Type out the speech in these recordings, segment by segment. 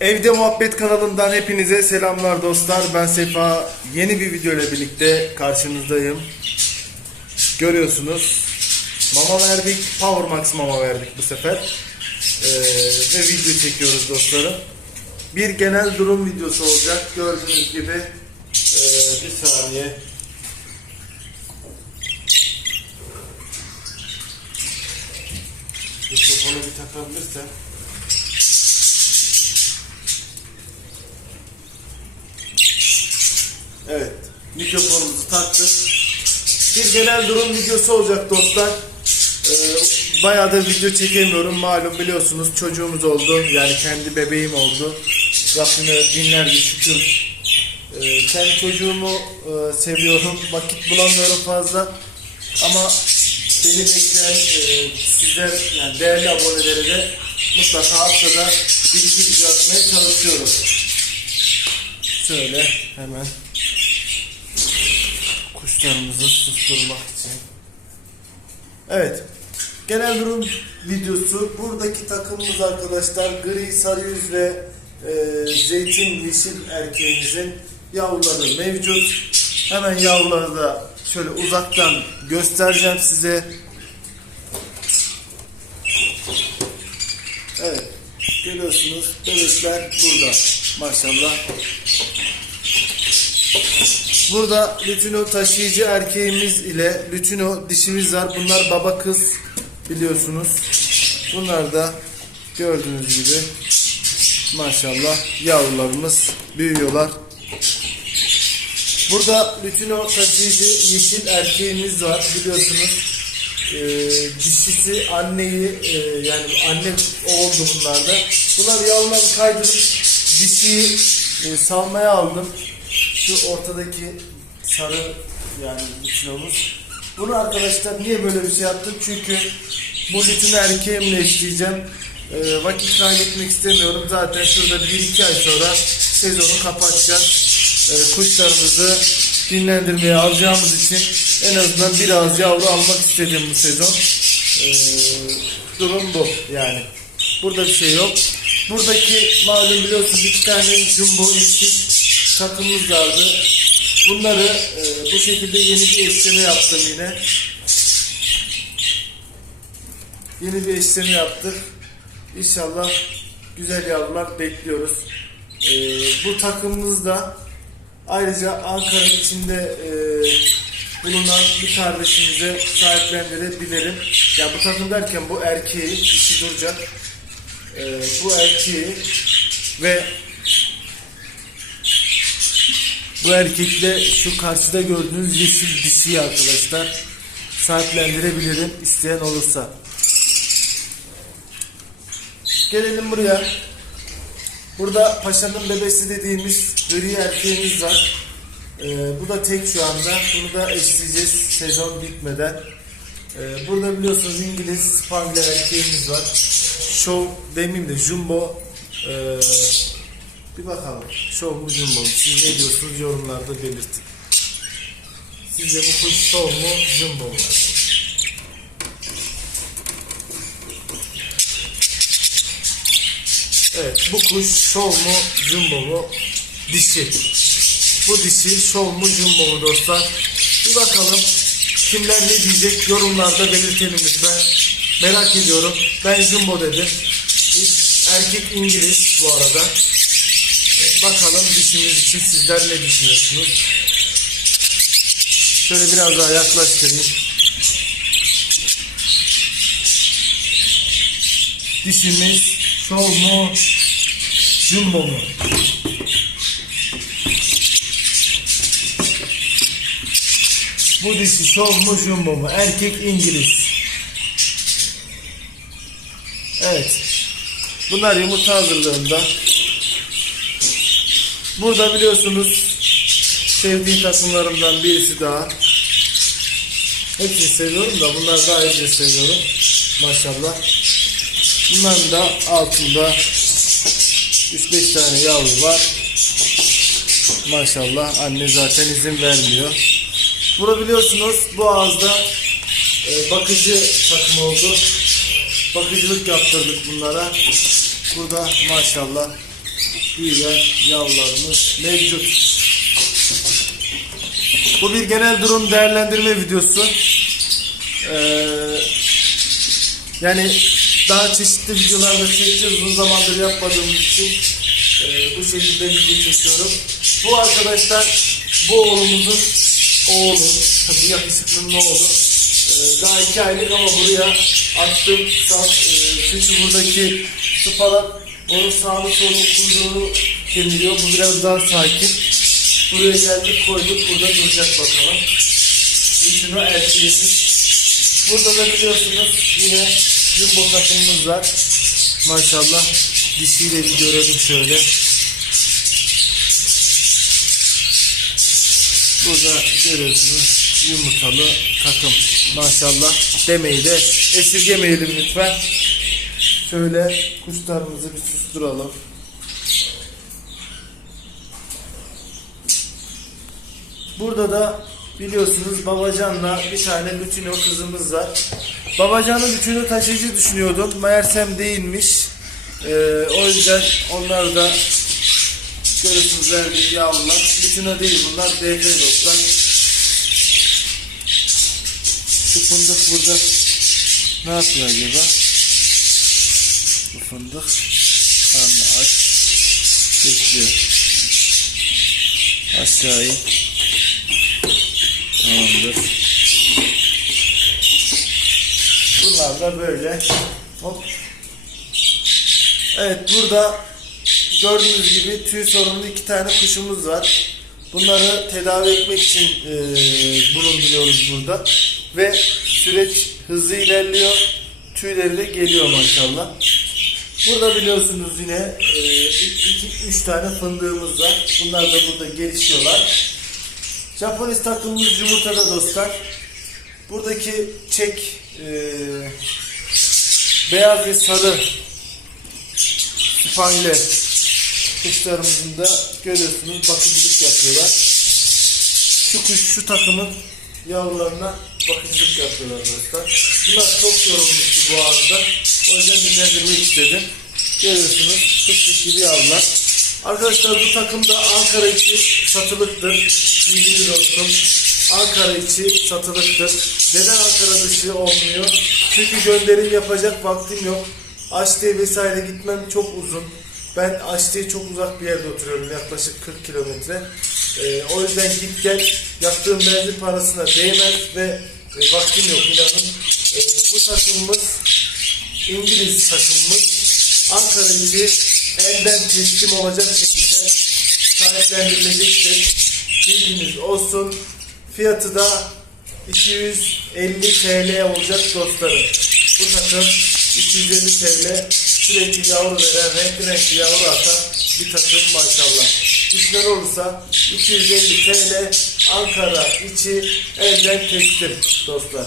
Evde Muhabbet kanalından hepinize selamlar dostlar. Ben Sefa. Yeni bir video ile birlikte karşınızdayım. Görüyorsunuz. Mama verdik. Power Max mama verdik bu sefer. Ee, ve video çekiyoruz dostlarım. Bir genel durum videosu olacak. Gördüğünüz gibi. Ee, bir saniye. Mikrofonu bir takabilirsem. Evet. Mikrofonumuzu taktık. Bir genel durum videosu olacak dostlar. Ee, bayağı da video çekemiyorum. Malum biliyorsunuz çocuğumuz oldu. Yani kendi bebeğim oldu. Rabbime binlerce şükür. Ee, kendi çocuğumu e, seviyorum. Vakit bulamıyorum fazla. Ama beni bekleyen e, sizler yani değerli abonelere de mutlaka haftada bir iki video atmaya çalışıyorum. Şöyle hemen kuşlarımızı susturmak için. Evet. Genel durum videosu. Buradaki takımımız arkadaşlar gri, sarı yüz ve e, zeytin yeşil erkeğimizin yavruları mevcut. Hemen yavruları da şöyle uzaktan göstereceğim size. Evet. Görüyorsunuz bebekler burada. Maşallah. Burada Lütino taşıyıcı erkeğimiz ile Lütino dişimiz var. Bunlar baba kız biliyorsunuz. Bunlar da gördüğünüz gibi maşallah yavrularımız büyüyorlar. Burada Lütino taşıyıcı yeşil erkeğimiz var biliyorsunuz. Ee, dişisi anneyi e, yani anne oldu bunlarda. Bunlar yavruları kaydırıp dişiyi e, salmaya aldım. Şu ortadaki sarı yani lütinomuz. Bunu arkadaşlar niye böyle bir şey yaptım? Çünkü bu lütinu erkeğimle eşleyeceğim. Ee, vakit kaybetmek istemiyorum. Zaten şurada bir iki ay sonra sezonu kapatacağız. Ee, kuşlarımızı dinlendirmeye alacağımız için en azından biraz yavru almak istedim bu sezon. Ee, durum bu yani. Burada bir şey yok. Buradaki malum biliyorsunuz iki tane jumbo ilçik takımımız vardı. Bunları e, bu şekilde yeni bir eşleme yaptım yine. Yeni bir eşleme yaptık. İnşallah güzel yavrular bekliyoruz. E, bu takımımızda ayrıca Ankara içinde e, bulunan bir kardeşimize sahiplendirebilirim. Ya bu takım derken bu erkeği, dişi duracak. E, bu erkeği ve bu erkekle şu karşıda gördüğünüz yeşil dişiyi arkadaşlar sahiplendirebilirim isteyen olursa. Gelelim buraya. Burada paşanın bebesi dediğimiz gri erkeğimiz var. Ee, bu da tek şu anda. Bunu da eşleyeceğiz sezon bitmeden. Ee, burada biliyorsunuz İngiliz Spangler erkeğimiz var. Show demeyeyim de Jumbo ee, bir bakalım. Mu Jumbo mu? Siz ne diyorsunuz yorumlarda belirtin. Sizce bu kuş Show mu Jumbo mu? Evet bu kuş Show mu Jumbo mu? Dişi. Bu dişi Show mu Jumbo mu dostlar? Bir bakalım kimler ne diyecek yorumlarda belirtelim lütfen. Merak ediyorum. Ben Jumbo dedim. Erkek İngiliz bu arada. Bakalım dişimiz için sizler ne düşünüyorsunuz? Şöyle biraz daha yaklaştırayım. Dişimiz şov mu? Jumbo mu? Bu dişi şov mu jumbo mu? Erkek İngiliz. Evet. Bunlar yumurta hazırlığında. Burada biliyorsunuz sevdiğim takımlarımdan birisi daha. Hepsini seviyorum da bunlar daha iyi seviyorum. Maşallah. Bunların da altında 3-5 tane yavru var. Maşallah anne zaten izin vermiyor. Burada biliyorsunuz bu ağızda e, bakıcı takım oldu. Bakıcılık yaptırdık bunlara. Burada maşallah büyüyen yavrularımız mevcut. Bu bir genel durum değerlendirme videosu. Ee, yani daha çeşitli videolarda çekeceğiz. Uzun zamandır yapmadığımız için e, bu şekilde video çekiyorum. Bu arkadaşlar bu oğlumuzun oğlu. Bu yakışıklının oğlu. Ee, daha iki aylık ama buraya attım. Sağ, e, çünkü buradaki sıpalar onun sağını solunu kuyruğunu kemiriyor. Bu biraz daha sakin. Buraya geldik koyduk. Burada duracak bakalım. Üçünü erkeğimiz. Burada da biliyorsunuz yine jumbo takımımız var. Maşallah. Dişiyle bir görelim şöyle. Burada görüyorsunuz yumurtalı takım. Maşallah demeyi de esirgemeyelim lütfen. Şöyle kuşlarımızı bir susturalım. Burada da biliyorsunuz Babacan'la bir tane Lütino kızımız var. Babacan'ın Lütino taşıyıcı düşünüyordum. Meğersem değilmiş. Ee, o yüzden onlar da görüyorsunuz verdik yavrular. Lütino değil bunlar. DF dostlar. Şu fındık burada ne yapıyor acaba? Fındık karnı aç. Bekliyor. Aşağı in. Tamamdır. Bunlar da böyle. Hop. Evet burada gördüğünüz gibi tüy sorunlu iki tane kuşumuz var. Bunları tedavi etmek için e, bulunduruyoruz burada. Ve süreç hızlı ilerliyor. Tüyleri de geliyor maşallah. Burada biliyorsunuz yine 3 tane fındığımız var. Bunlar da burada gelişiyorlar. Japonis takımımız yumurtada dostlar. Buradaki çek e, beyaz ve sarı spangle kuşlarımızın da görüyorsunuz bakıcılık yapıyorlar. Şu kuş şu takımın yavrularına bakıcılık yapıyorlar dostlar. Bunlar çok yorulmuştu bu arada. O yüzden dinlendirmek istedim. Görüyorsunuz fıstık gibi yavrular. Arkadaşlar bu takım da Ankara içi satılıktır. Bilginiz olsun. Ankara içi satılıktır. Neden Ankara dışı olmuyor? Çünkü gönderim yapacak vaktim yok. Açtığı vesaire gitmem çok uzun. Ben Açtığı çok uzak bir yerde oturuyorum. Yaklaşık 40 kilometre. Ee, o yüzden git gel yaptığım benzin parasına değmez ve e, vaktim yok inanın. Ee, bu takımımız İngiliz takımımız Ankara ili elden teslim olacak şekilde sahiplendirilecektir. Bilginiz olsun. Fiyatı da 250 TL olacak dostlarım. Bu takım 250 TL sürekli yavru veren, renkli renkli yavru atan bir takım maşallah. Düşman olursa 250 TL Ankara içi elden teslim dostlar.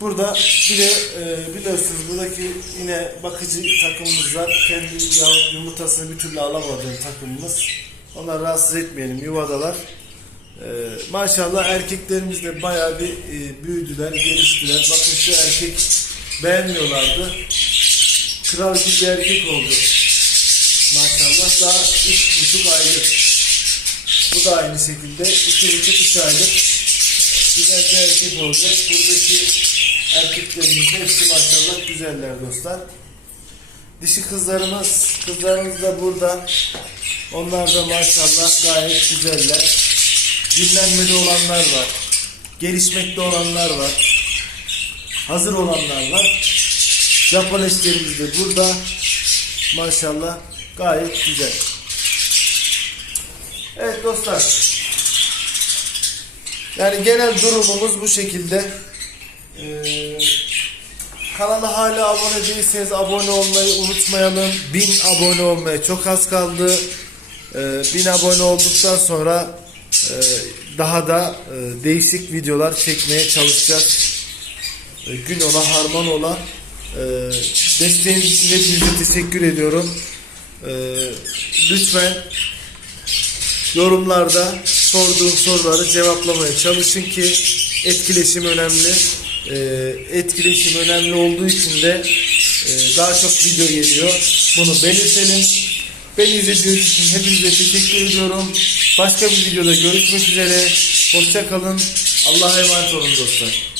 Burada bir de e, biliyorsunuz buradaki yine bakıcı takımımız var. Kendi yumurtasını bir türlü alamadığım takımımız. Onları rahatsız etmeyelim yuvadalar. E, maşallah erkeklerimiz de bayağı bir e, büyüdüler, geliştiler. Bakın şu erkek beğenmiyorlardı. Kral gibi bir erkek oldu. Maşallah daha üç buçuk aylık. Bu da aynı şekilde iki buçuk üç aylık güzel bir erkek olacak. Buradaki erkeklerimiz hepsi maşallah güzeller dostlar. Dişi kızlarımız, kızlarımız da burada. Onlar da maşallah gayet güzeller. Dinlenmede olanlar var. Gelişmekte olanlar var. Hazır olanlar var. Japon eşlerimiz de burada. Maşallah gayet güzel. Evet dostlar. Yani genel durumumuz bu şekilde. Ee, kanala hala abone değilseniz abone olmayı unutmayalım. 1000 abone olmaya çok az kaldı. Ee, 1000 abone olduktan sonra e, daha da e, değişik videolar çekmeye çalışacağız. E, gün ola harman ola. E, desteğiniz için hepinize teşekkür ediyorum. E, lütfen yorumlarda sorduğum soruları cevaplamaya çalışın ki etkileşim önemli. Ee, etkileşim önemli olduğu için de e, daha çok video geliyor. Bunu belirtelim. Beni izlediğiniz için hepinize teşekkür ediyorum. Başka bir videoda görüşmek üzere. Hoşça kalın. Allah'a emanet olun dostlar.